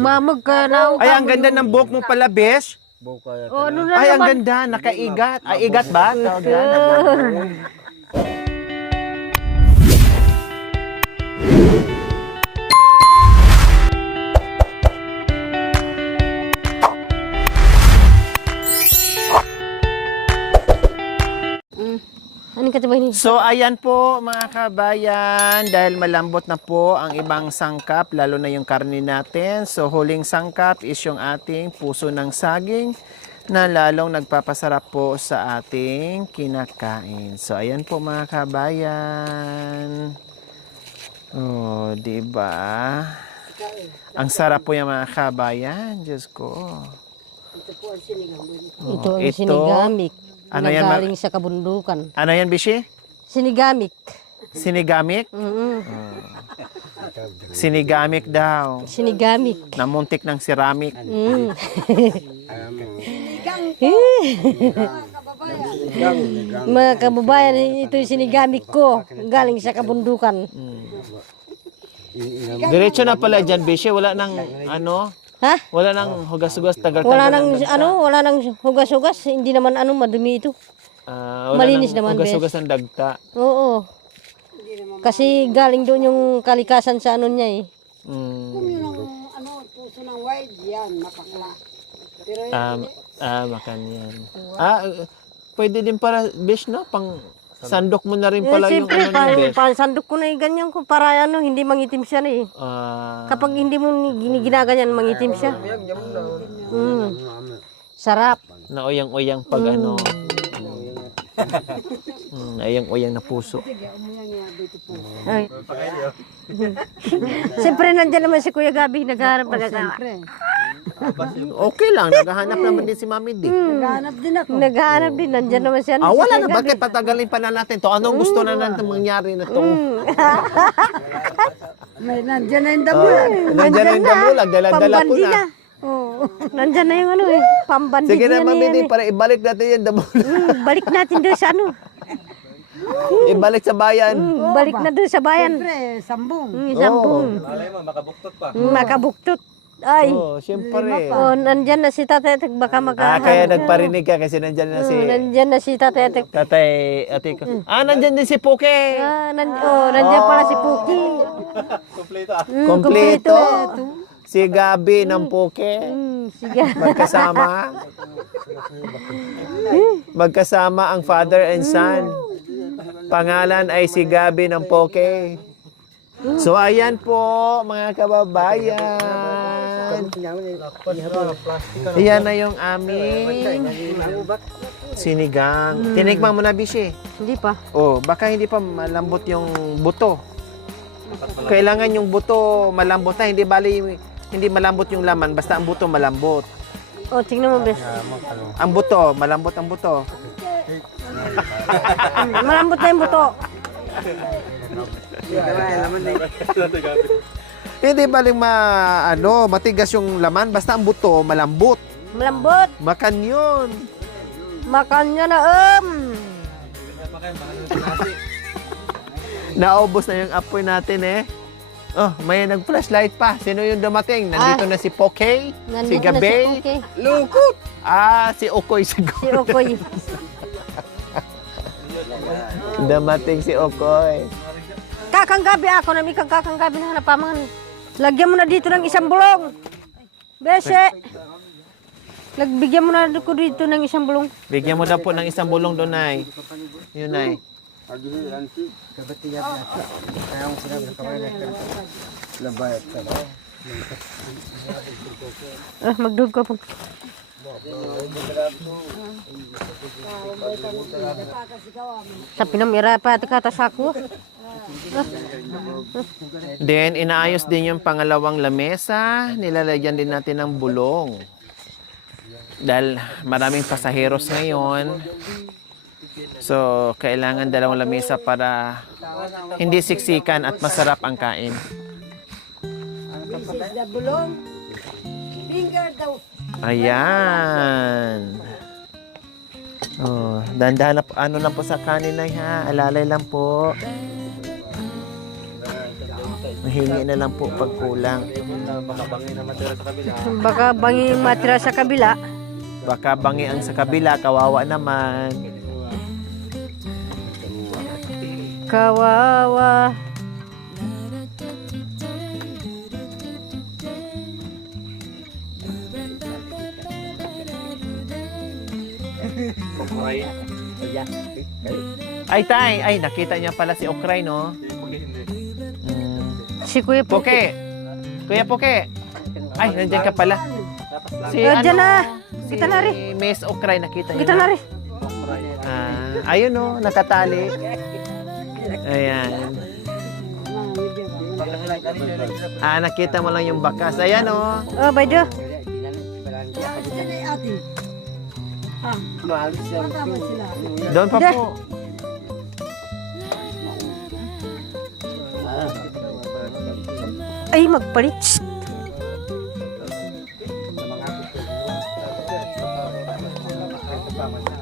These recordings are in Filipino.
Mamag ka na. Ay, ang ganda ng buhok mo pala, besh. Oh, ano na Ay, ang naman? ganda. Nakaigat. Ay, igat ba? Tawagan. Ano ka ni? So, ayan po mga kabayan, dahil malambot na po ang ibang sangkap, lalo na yung karne natin. So, huling sangkap is yung ating puso ng saging na lalong nagpapasarap po sa ating kinakain. So, ayan po mga kabayan. Oh, di ba? Ang sarap po yung mga kabayan. Diyos ko. Ito ang ito. sinigamik. Ano yan, Galing sa kabundukan. Ano yan, Bishi? Sinigamik. Sinigamik? Sinigamik daw. Sinigamik. Namuntik ng ceramic. Mga kababayan, ito yung sinigamik ko. Galing sa kabundukan. Diretso na pala dyan, Bishi. Wala nang, ano, Ha? wala nang hugas-hugas, tagal-tagal. Wala nang hugas-hugas. Hindi naman madumi ito. Wala malinis nang naman, hugas-hugas ng dagta. Oo. Kasi galing doon yung kalikasan sa ano niya eh. Kung yun ang puso ng wild, yan, mapakla. Pero Makan yan. Pwede din para, Bish, no? Pang sandok mo na rin pala yung Siyempre, ano ni Bish. sandok ko na yung ganyan ko para hindi mangitim siya na eh. Kapag hindi mo ginaganyan, mangitim siya. Sarap. Nauyang-uyang pag ano. Ayang-uyang na puso. Ay. Siyempre, nandyan naman si Kuya Gabi, naghahanap pagkakawa. Okay lang, naghahanap naman din si Mami D. naghahanap din ako. Naghahanap din, nandyan naman siya. Wala na, bakit patagalin pa na natin to? Anong gusto na natin mangyari na to? May nandiyan na yung damulan. Nandiyan na yung damulag, dala-dala ko na. Oo. Nandyan na yung pambandi. Sige na, Mami D, para ibalik natin yung damulag. Balik natin doon sa Ibalik sa bayan. balik na doon sa bayan. Siyempre, sambong. Sampung. Makabuktot pa. Makabuktot. Ay. Siyempre. Nandyan na si Tatay Atek, baka Kaya nagparinig ka kasi nandyan na si nandyan na si Tatay Atek. Tatay Ate ko. Nandyan din si Puke. Nandyan pala si Puki. Kompleto. Si Gabi ng Puke. Sige. Magkasama ang father and son. Pangalan ay si Gabi ng Poke. So ayan po mga kababayan. Ayan na yung aming sinigang. Tinikman mo na, Bishi? Hindi pa. Baka hindi pa malambot yung buto. Kailangan yung buto malambot na. Hindi malambot yung laman. Basta ang buto malambot. Tingnan mo, bes. Ang buto, malambot ang buto. Malambot na yung buto. Hindi baling matigas yung laman, basta ang buto malambot. Malambot. Makan yun. Makan niya na, Naubos na yung apoy natin eh. May nag-flashlight pa. Sino yung dumating? Nandito na si Poke, si Nandito na Gabi. si Puki. Lukot! Si Okoy siguro. Si Okoy. Dumating si Okoy. Kakang Gabi ako na may kakang Gabi na hanapaman. Lagyan mo na dito ng isang bulong. Bese. Nagbigyan mo na ko dito ng isang bulong. Bigyan mo daw po ng isang bulong doon, Nay. Yun, Nay. Magdug ko po. Sa pinamira pa katas ako. Then, inaayos din yung pangalawang lamesa. Nilalagyan din natin ng bulong. Dahil maraming pasaheros ngayon. So, kailangan dalawang lamesa para hindi siksikan at masarap ang kain. This is the bulong. Finger daw. Ayan. Dahan-dahan na po, ano lang po sa kanin, Nay, ha? Alalay lang po. Mahingi na lang po pag kulang. Baka bangi yung matira sa kabila. Baka bangi ang sa kabila, kawawa naman. Kawawa. Ay, tay! Ay, nakita niya pala si Okray, no? Si Kuya po. Poke! Kuya Poke! Ay, nandiyan ka pala. Si Diyan na. Kita na rin. Si Miss Okray, nakita niya. Kita na rin. Ayun, no? Nakatali. Ayan. Nakita mo lang yung bakas. Ayan, no? Oh, Baydo. Doon pa po. Ay, magpalit. Shh.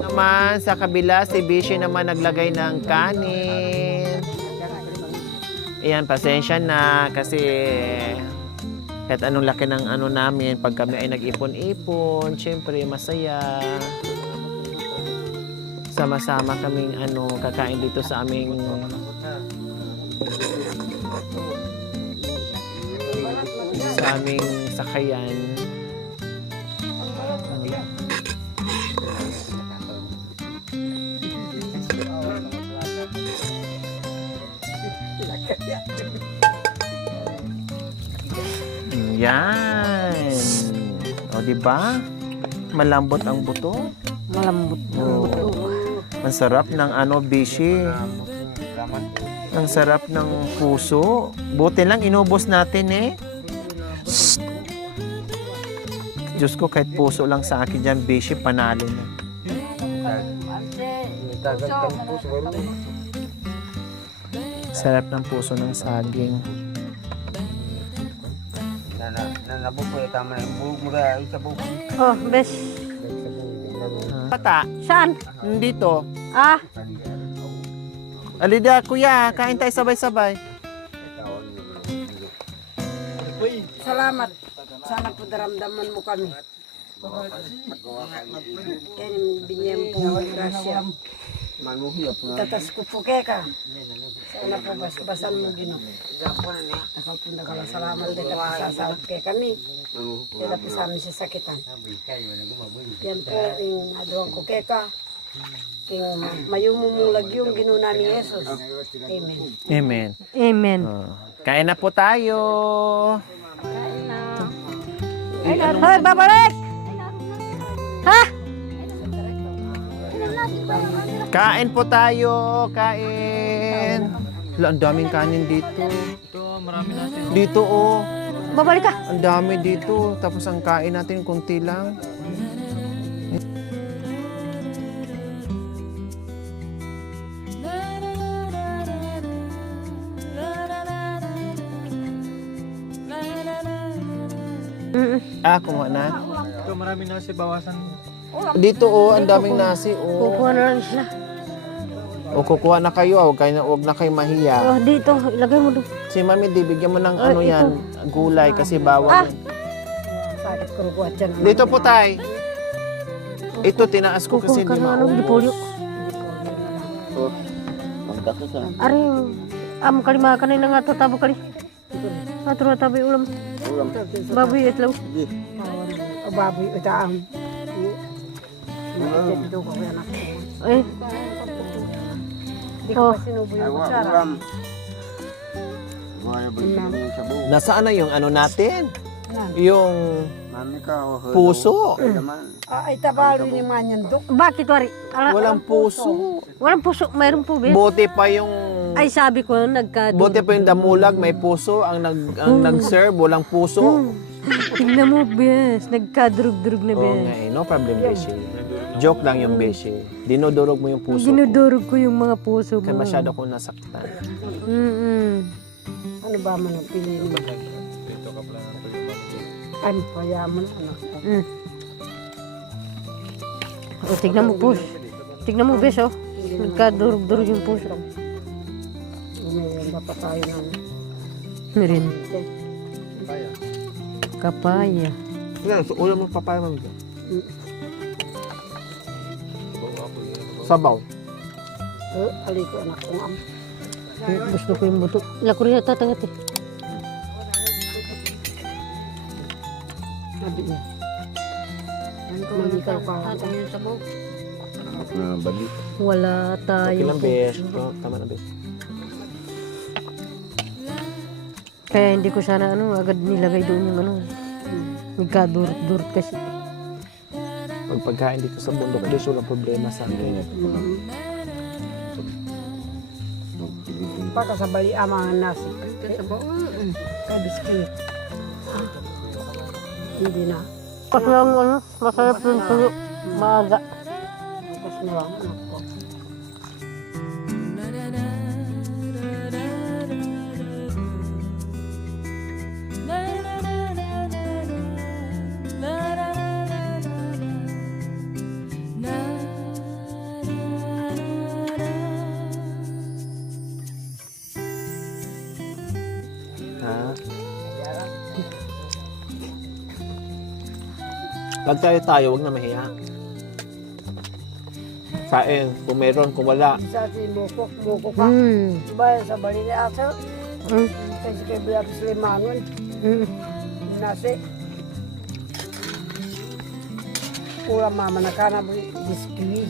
Naman sa kabila, si Bishi naman naglagay ng kanin. Ayan, pasensya na kasi kahit anong laki ng ano namin, pag kami ay nag-ipon-ipon, syempre masaya. Sama-sama kaming kakain dito sa aming sakayan. Yan. O, di ba? Malambot ang buto. Malambot ang buto. Ang sarap ng Bishi. Ang sarap ng puso. Buti lang, inubos natin eh. Shhh. Diyos ko, kahit puso lang sa akin dyan, Bishi, panalo na. Sarap ng puso ng saging. Oh, bes. Pata, Saan? dito. Ah, Alida, kuya, kain tayo sabay-sabay. Salamat. Sana po daramdaman mo kami. Kaya binigyan po ng grasya. Tatas ko po keka. Sana po basan mo gino. Akal po nakalasalamat din na pasasahod kay kami. Kaya po sa amin sa sakitan. Yan po yung aduang ko keka. Yung mayumo mong lagyong gino namin Jesus. Amen. Amen. amen. Kain na po tayo. Hoy, babalik! Ha? Kain po tayo. Kain. Wala, ang daming kanin dito. Dito, oh. Babalik ka. Ang dami dito. Tapos ang kain natin, kunti lang. Kumuha na. Ito, marami na kasi bawasan. Dito, oh, ang daming nasi, oh. Kukuha na lang sila. O, kukuha na kayo, huwag na kayo mahiya. Oh, dito. Ilagay mo doon. Si Mami, di, bigyan mo ng ito. yan, gulay, kasi bawal. yan. Sakit ko rukuha dyan. Dito po, tay. Ito, tinaas ko kasi Kukuha ka hindi na anong maubos. dipolyo. Ari, kalima ka na nga tatabo kali. Atro tabi ulam. Baboy itlaw. O baboy utaang. Dito ko kaya anak. Eh. Di ko pa sinubo yung kutsara. Nasaan na yung ano natin? Yung puso. Ay, tabalo ni Manyan do. Bakit wari? Walang puso. Walang puso, mayroong po ba? Buti pa yung Ay sabi ko nagka. buti pa yung damulag, may puso. Ang nag-serve, walang puso. Tingnan mo, bes. Nagkadurog-durog na, Oo bes. nga eh, no problem, Beshi. Joke lang yung Beshi. Dinudurog mo yung puso ko. Dinudurog ko yung mga puso Kaya mo. masyado kong nasaktan. Ano ba man ang pinili mo? Ay, payaman anak ko. O, tignan mo, pus. Tignan mo, bes, oh. Nagkadurog-durog yung puso. Umirinda pa tayo ng Meron. Kapaya. Yan, so ulam mo papaya mami. Sabaw. Aliko anak ko am. Gusto ko yung buto. Lako rin tatangat eh. Sabi niya. Magikaw ka. Wala tayo. Ilang beses. Tama na beses. Kaya hindi ko sana agad nilagay doon yung nagkadurot-durot kasi. Pag pagkain dito sa bundok, hindi walang problema sa akin. Pagkasabali amang nasi. Kaya biskit. Hindi na. Kasi lang masarap yung tuyo. Maaga. Tapos na lang anak ko. Ha? Pag tayo, huwag na mahiya. Kain, kung meron, kung wala. Sa ating mukok ka. Diba sa bali ni Asa? Kasi kay Bilap Slimangon. Nasi. Ulam mama na ka na biskuit.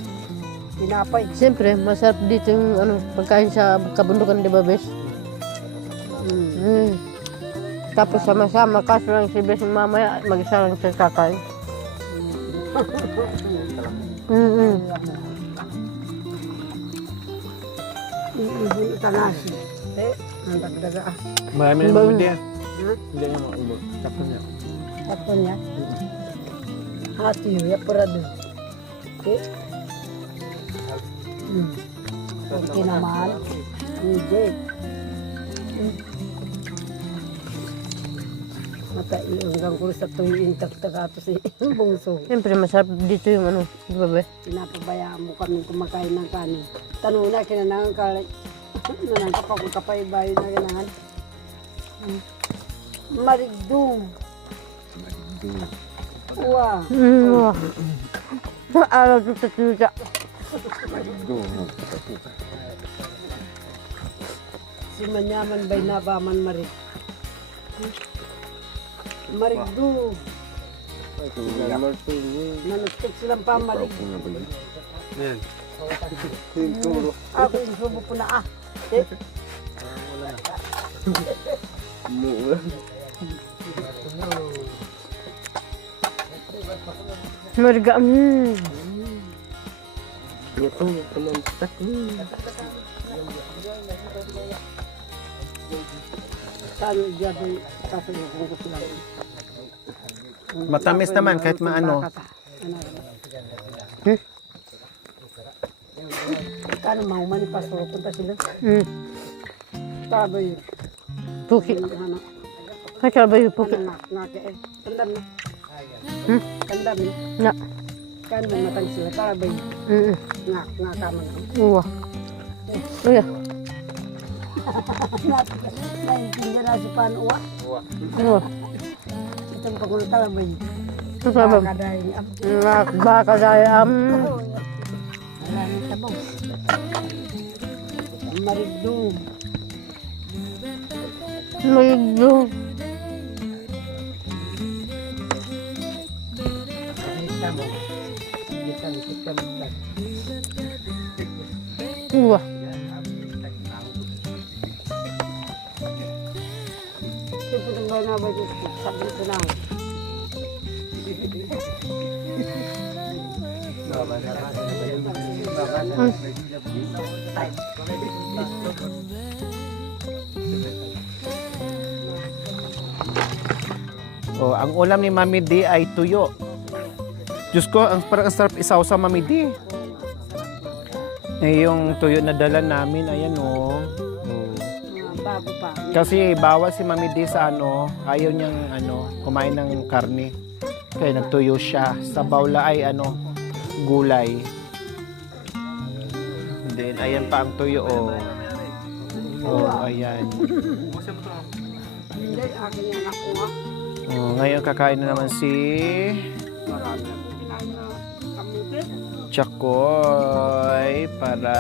Pinapay. Siyempre, masarap dito yung pagkain sa kabundukan, di ba, Bes? Tapos sama-sama, kaso lang si Bes mamaya, mag-isa lang siya kakain. Ibon ita nasi. Ang dagdaga ah. Marami naman hindi. Hindi niya maubos. Sakto niya. Ako niya. Hati yun, ya parado. Okay. Okay naman. Hindi. Mata hanggang ko sa tuwing tagtagato si bungso. Siyempre, masarap dito yung di ba, Bes? Pinapabayaan mo kami kumakain ng kanin. Tanong na, kinanangan ka, nanang kapag bayo na kinangan. Marigdong. Wow. Araw ito sa tuya. Si Manyaman bay nabaman marig. Marigdo. Nanutik silang pamarig. Yan. Ako yung subo po na ah. Marga, Saan yung diyadoy kaso yung kung gusto lang. Matamis naman kahit maano. Kano mahuman ni Pastor punta sila. Taba yun. Puki. Ano? Kaya ba yung puki? Ngake eh. Tandam na. Tandam na. Na. Kano matang sila. Taba yun. Ngakaman na. Uwa. Uya. Naiintindihan na si Panuwa. Uwa. Ito mo kung taba yun. Ito sabab. Kadahin. Baka daya Wala nang tabaw. Marigdong. Magigdo. Uwa. Siyempre nang ba na ba yung sabi ko na. Oh, ang ulam ni Mami D ay tuyo. Diyos ko, parang sarap isaw sa Mami D. Eh, yung tuyo na dala namin, ayan oh. Bago pa. Kasi bawal si Mami D sa ayaw niyang kumain ng karne. Kaya nagtuyo siya. Sa bawla ay gulay. Then, ayan pa ang tuyo oh. Oh, ayan. Hindi, akin yan ako ha. Ngayon kakain na naman si Marami akong kinain na kamuti. Chakoy para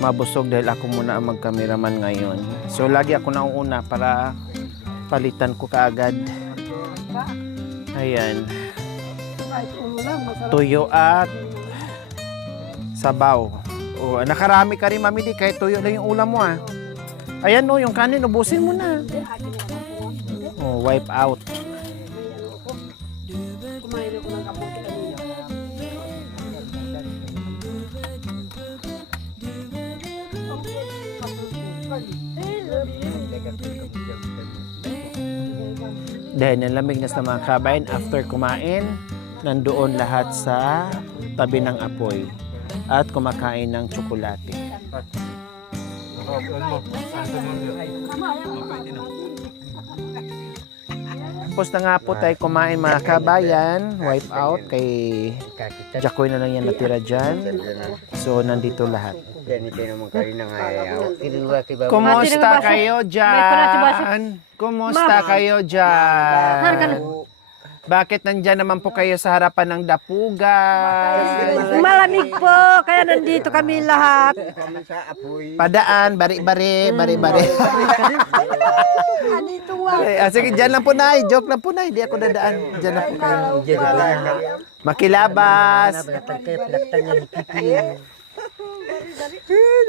mabusog dahil ako muna ang magkameraman ngayon. So lagi ako nauuna para palitan ko kaagad. Ayan. Kahit ulam, masarap. Tuyo at sabaw. Oh, nakarami ka rin, Mami Di, kahit tuyo lang yung ulam mo ah. Ayan no, yung kanin, ubusin mo na. Oh, wipe out. Kumain ako ng kamuti kanina. Dahil nalamig na sa mga kabayan, after kumain, nandoon lahat sa tabi ng apoy at kumakain ng tsokolate. Tapos na nga po tayo kumain mga kabayan, wipe out, kay Jacoy na lang yan natira dyan. So, nandito lahat. Kumusta kayo dyan? Kumusta kayo dyan? Bakit nandyan naman po kayo sa harapan ng dapugan? Malamig po, kaya nandito kami lahat. Padaan, bari-bari. Andito nga. Sige, dyan lang po na. Joke lang po na. Hindi ako dadaan. Dyan lang po kayo. Makilabas.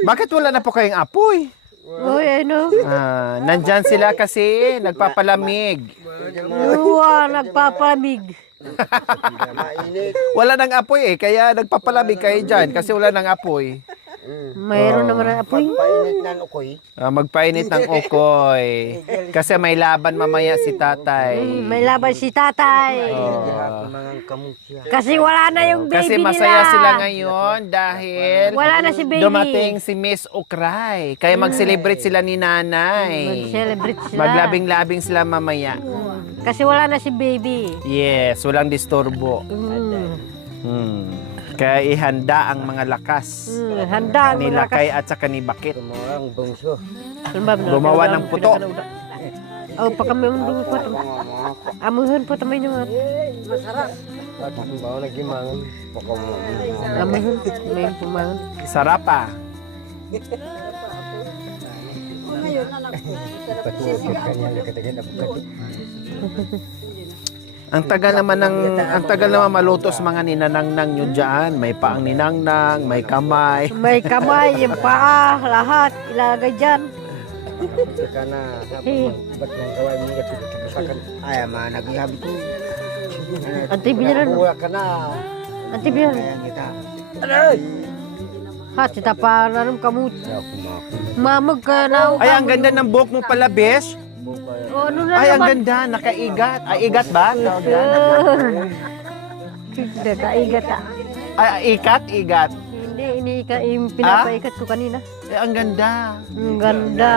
Bakit wala na po kayong apoy? Uy, ano? Nandyan sila kasi nagpapalamig. Nagpapalamig. Wala nang apoy kaya nagpapalamig kayo dyan kasi wala nang apoy. Mayroon naman ang apoy. Magpainit ng ukoy. Kasi may laban mamaya si tatay. May laban si tatay. Kasi wala na yung baby Kasi nila. masaya sila ngayon dahil Wala na si baby. dumating si Miss Ukray. Kaya mag-celebrate sila ni nanay. Mag-celebrate sila. Maglabing-labing sila mamaya. Kasi wala na si baby. Yes, walang disturbo. Kaya ihanda ang mga lakas. Handa Ni mo Lakay at saka ni Bakit. Gumawa Gumawa ng puto. Oh, pa kami undong po. Amuhon po tamay nyo. Amuhon. May pumahon. Sarap ah. Ang tagal naman maluto sa mga ninanang nyo dyan. May paang ninangnang, may kamay. May kamay, yung paa, lahat. Ilagay dyan. Antibiran. Antibiran. Ha, tita pa na rin kamut. Mamag ka na. Ay, ang ganda ng buhok mo pala, besh. Oh, ano na Ay, ang naman? ganda. Nakaigat. Ay, igat ba? Hindi, kaigat ah. Ay, igat. Hindi, pinapaikat ko kanina. Ay, ang ganda. Ang ganda.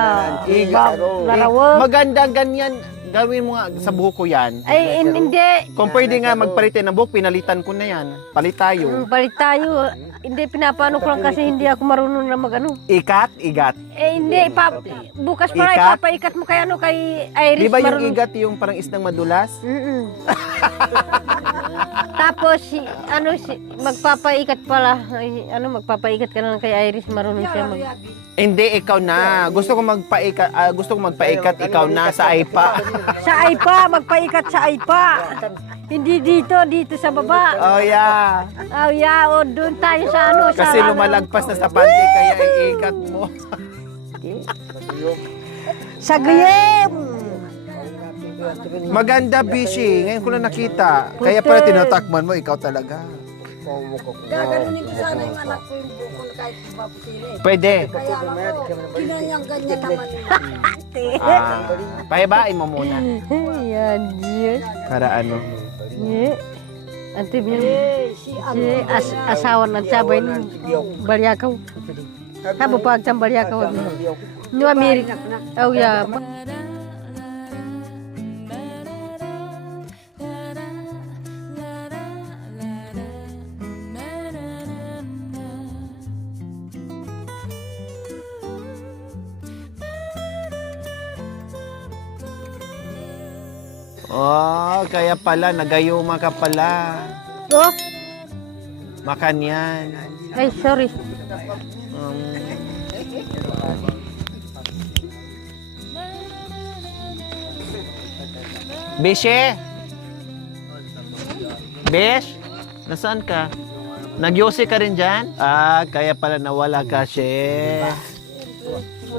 Igat. Larawag. Maganda ganyan. Gawin mo nga sa buhok ko yan. Ay, hindi. Kung pwede nga magpalit ng buhok, pinalitan ko na yan. Palit tayo. Palit tayo. Hindi, pinapano ko lang kasi hindi ako marunong na magano. Igat. Hindi, bukas pala Ikat? ipapaikat mo kay kay Iris. Di ba yung marunong- igat yung parang isdang madulas? Tapos, magpapaikat pala. Magpapaikat ka na lang kay Iris, marunong siya mag... Hindi, ikaw na. Gusto ko magpaikat, ikaw na sa IPA. Sa AIPA, magpaikat sa AIPA. Hindi dito sa baba. Oh, yeah. Oh, yeah, o doon tayo sa Kasi sa lumalagpas na sa pante, kaya iikat mo. Sa gayem. Maganda, Bishi. Ngayon ko na nakita. Kaya pala tinatakman mo, ikaw talaga. Gaganunin ko sana yung anak ko yung buko na kahit papusili. Pwede. Kaya ako, ginanyang ganyan naman. Pahibain mo muna. Yan, yan. Para ano. Yeah. Ante biyan. Si asawa ng sabay ng Balyakaw. Habo pa ang Balyakaw. No Amerika. Oh yeah. Oh, kaya pala, nagayuma ka pala. Oh, Makan yan. ay, sorry. Beshe? Besh? Nasaan ka? Nagyosi ka rin dyan? Ah, kaya pala nawala ka, she.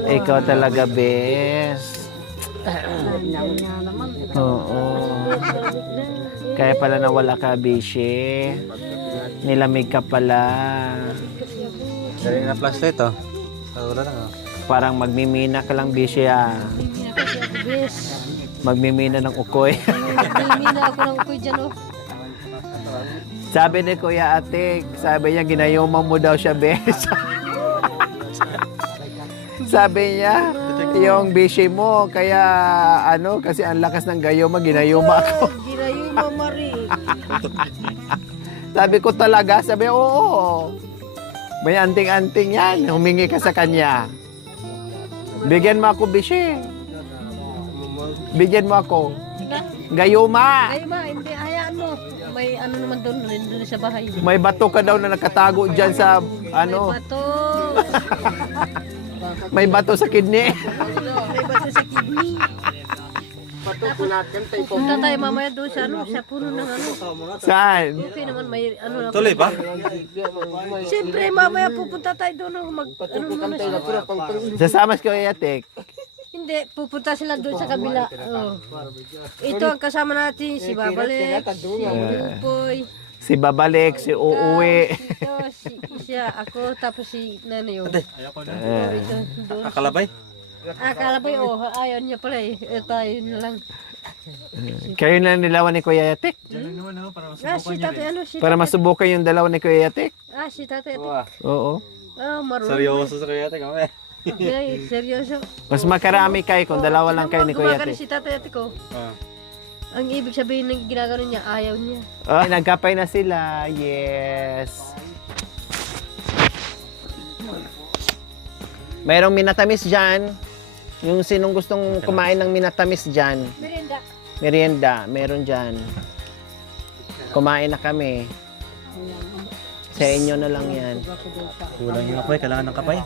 Ikaw talaga, Besh. Oo. Kaya pala nawala ka, Beshe. Nilamig ka pala. Dali na plastic ito. Wala lang ah. Parang magmimina ka lang, Beshe, ah. Yes. Magmimina ng ukoy. Nagmimina ako ng kuy dyan, oh. Sabi ni Kuya Atik, sabi niya, ginayuman mo daw siya, Besh. Sabi niya, yung Beshe mo, kaya ano, kasi ang lakas ng gayuma, ginayuma ako. Ginayuma, Marie. Sabi ko talaga, sabi, oo. May anting-anting yan, humingi ka sa kanya. Bigyan mo ako, Beshe. Bigyan mo ako. Gayuma. Ay, ma, hindi, hayaan mo. May ano naman doon sa bahay. May bato ka daw na nakatago dyan sa, ano, May bato. may bato sa kidney. May bato sa kidney. Punta tayo mamaya doon sa ano, sa puno ng ano. Saan? Okay naman, may ano na. Tuloy ba? Siyempre, mamaya pupunta tayo doon. Ano muna sila. Sasamas ko, Kuya Atik. Hindi, pupunta sila doon sa kabila. Oh. Ito ang kasama natin, si Babalik, si Pupoy. Si Babalik, si Uuwi. Ito, siya, ako, tapos si Nanay. Oh. Eh, Ito, doon. Kalabay? Kalabay, oh, ayaw niya pala eh. Tayo na lang. kayo na nilawan ni Kuya Atik Si tatay, ano, si para tatay. masubukan yung dalawa ni Kuya Atik. Si tatay. Oo. Marunong. Seryoso sa kaya kami. Okay, seryoso. Mas makarami kayo kung dalawa lang kayo ni Kuya Gumagano Atik. si tatay ko. Ang ibig sabihin ng ginagano niya, ayaw niya. Ay, nagkapay na sila. Yes. Mayroong minatamis dyan. Yung sinong gustong kumain ng minatamis dyan. Merinda. Merienda, meron dyan. Kumain na kami. Sa inyo na lang yan. Kulang yung kapay, kailangan ng kapay.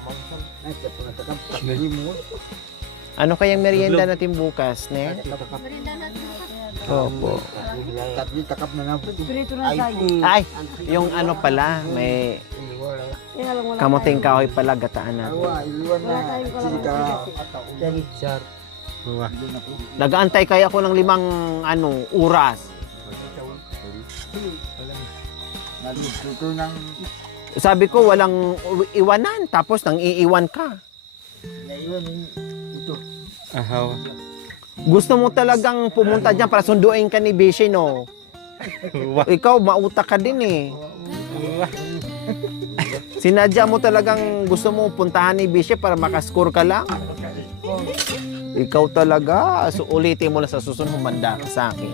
Ano kayang merienda natin bukas, ne? Merinda natin. Opo. Espiritu na tayo. Ay, yung ano pala, may kamuting kahoy pala gataan natin. Nag-aantay kaya ako ng 5 oras. Sabi ko, walang iwanan. Tapos, nang iiwan ka. Ahaw. Gusto mo talagang pumunta dyan para sunduin ka ni Beshe, no? Ikaw, mautak ka din eh. Sinadya mo talagang gusto mo puntahan ni Beshe para makascore ka lang. Ikaw talaga. So, ulitin mo na sa susunod, humanda ka sa akin.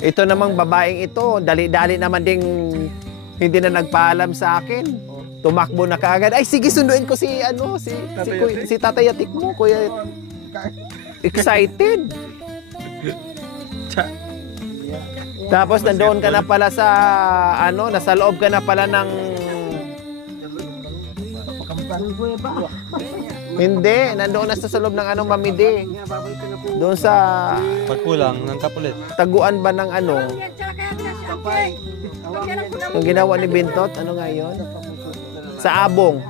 Ito namang babaeng ito, dali-dali naman ding hindi na nagpaalam sa akin. Tumakbo na kaagad. Ay, sige, sunduin ko si Tatay Atik mo, Kuya. Excited. Tapos nandoon ka na pala sa nasa loob ka na pala ng Hindi, nandoon na sa loob ng Mamide. Doon sa Pagkulang ng kapulit. taguan ba ng yung ginawa ni Bintot, ano nga yun? Sa Abong.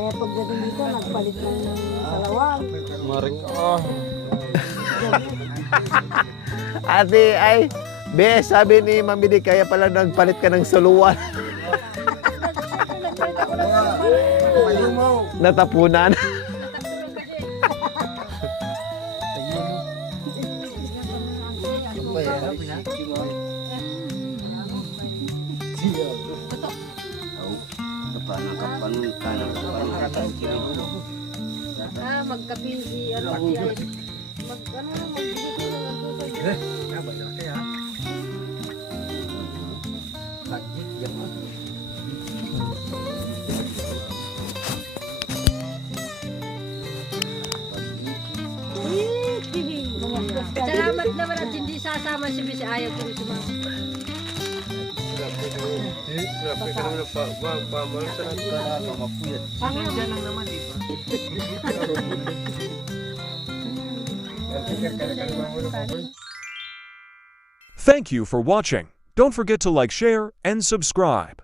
Kaya pagdating dito, nagpalit ng salawang. Marik. Ate, ay, Bes, sabi ni Mamidi, kaya pala nagpalit ka ng suluan. Natapunan. Magkapi si ano magbigay ko ng ano. Salamat naman at hindi sasama si Bisi. Ayaw ko rin sumama. Thank you for watching. Don't forget to like, share, and subscribe.